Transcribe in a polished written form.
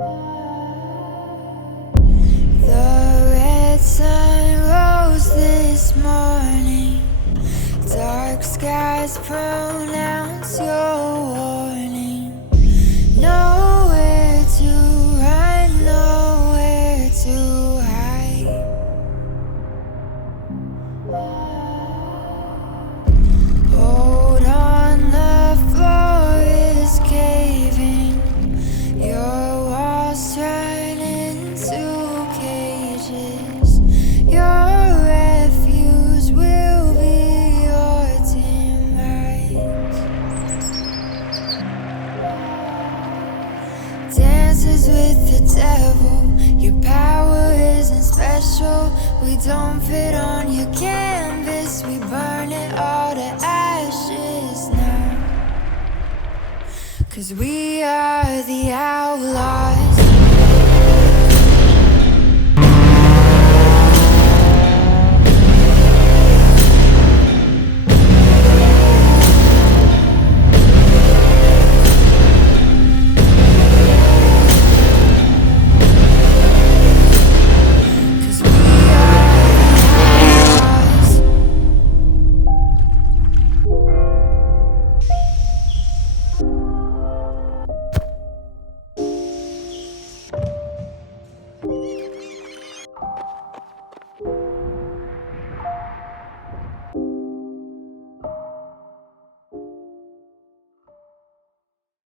The red sun rose this morning. Dark skies pronounce your warning. Nowhere to run, nowhere to hide. Hold on, the floor is caving. Your walls turn into cages. Your refuge will be your demise. Dances with the devil. Your power isn't special. We don't fit on your canvas. We burn it all to ashes now. 'Cause we are the outlaws.